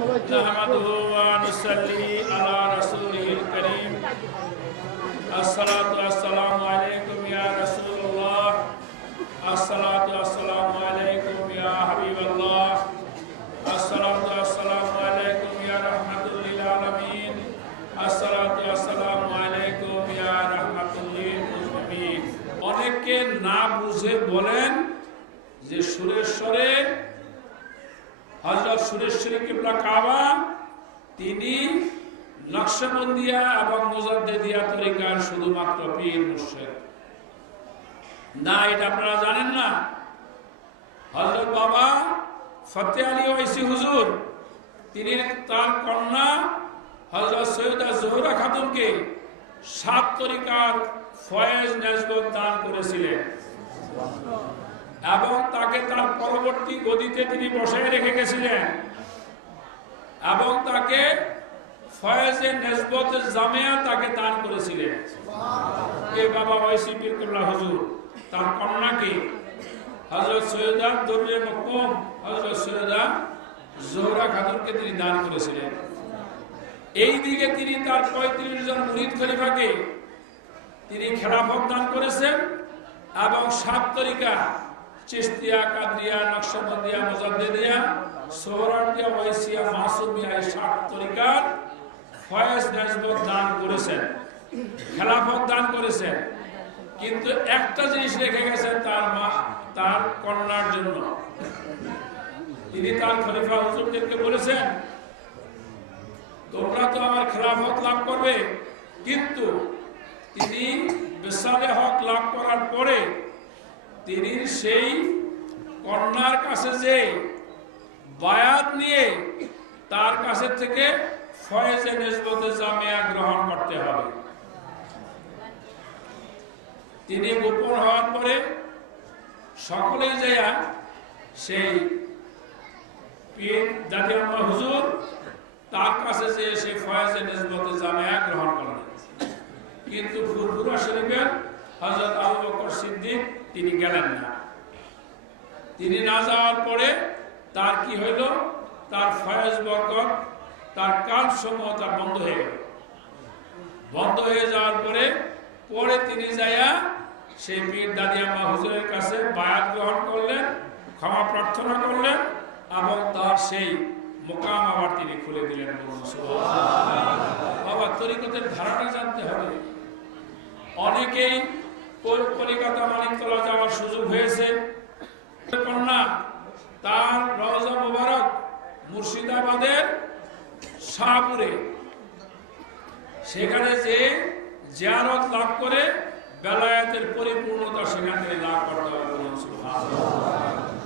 نحمده ونصلي على رسوله الكريم الصلاة والسلام عليكم يا رسول الله الصلاة والسلام عليكم يا حبيب الله الصلاة والسلام عليكم يا رحمة للعالمين الصلاة والسلام عليكم يا رحمة للمسلمين অনেকে না বুঝে বলেন যে সুরেশ্বরে হযরত সুরেশ্বরী কিবলা কাবা তিনি নকশবন্দিয়া এবং মুজাদ্দিদিয়া তরিকার শুধুমাত্র পীর মুর্শিদ না, এটা আপনারা জানেন না। হযরত বাবা ফতেহ আলী ওয়াইসি হুজুর তিনি তার কন্যা হযরত সৈয়দা জোহরা খাতুনকে 7 তরিকার ফয়েজ নেসবত দান করেছিলেন এবং তাকে তার পরবর্তী গদিতে তিনি বসায় রেখে গেছিলেন এবং তাকে ফয়েজে নেসবত জামিয়া তাকে দান করেছিলেন। এই বাবা ওয়াইসি পীর কিবলা হুজুর তার কন্যাকে হযরত সৈয়দা দরুয়ে মকতুম হযরত সৈয়দা জোহরা খাতুনকে তিনি দান করেছিলেন। এই দিকে তিনি তার 35 জন মুরিদ খলিফাকে তিনি খেলাফত দান করেছেন এবং 7 তরিকা চিশতিয়া, কাদরিয়া, নকশবন্দিয়া, মুজাদ্দিদিয়া, সোহরাওয়ার্দিয়া, ওয়াইসিয়া, মাসুমিয়া এই 7 তরিকার ফয়েজ নেসবত দান করেছেন, খেলাফত দান করেছেন। কিন্তু একটা জিনিস রেখে গেছেন তার কন্যার জন্য। তিনি তার খলিফা হুজুরদেরকে বলেছেন, তোমরা তো আমার খেলাফত লাভ করবে, কিন্তু তিনি বিসালে হক লাভ করার পরে তিনি সেই কন্যার কাছে যে বায়াত নিয়ে তার কাছে থেকে ফয়েজে নেসবতে জামিয়া গ্রহণ করতে হবে। তিনি গোপন হওয়ার পরে সকলেই যাইয়া সেই পীর দাদি আম্মা হুজুর তার কাছে যে সেই ফয়েজে নেসবতে জামিয়া গ্রহণ করলেন। কিন্তু ফুরফুরা শরীফের হযরত আবু বকর সিদ্দিক তিনি গেলেন না। তিনি না যাওয়ার পরে তার কি হইল, তার ফয়েজ বরকত তার কাজ সমূহ তার বন্ধ হয়ে গেল। বন্ধ হয়ে যাওয়ার পরে তিনি যাইয়া সেই পীর দাদি আম্মা হুজুরের কাছে বায়াত গ্রহণ করলেন, ক্ষমা প্রার্থনা করলেন এবং তার সেই মুকাম আবার তিনি খুলে দিলেন। বাবা তরিকতের ধারাটা জানতে হবে। অনেকেই কলিকাতা মানিকতলা যাওয়ার সুযোগ হয়েছে, কন্যা তার রওজা মুবারক মুর্শিদাবাদের শাহপুরে, সেখানে যে জিয়ারত লাভ করে বেলায়েতের পরিপূর্ণতা সেখান থেকে লাভ করতে হবে।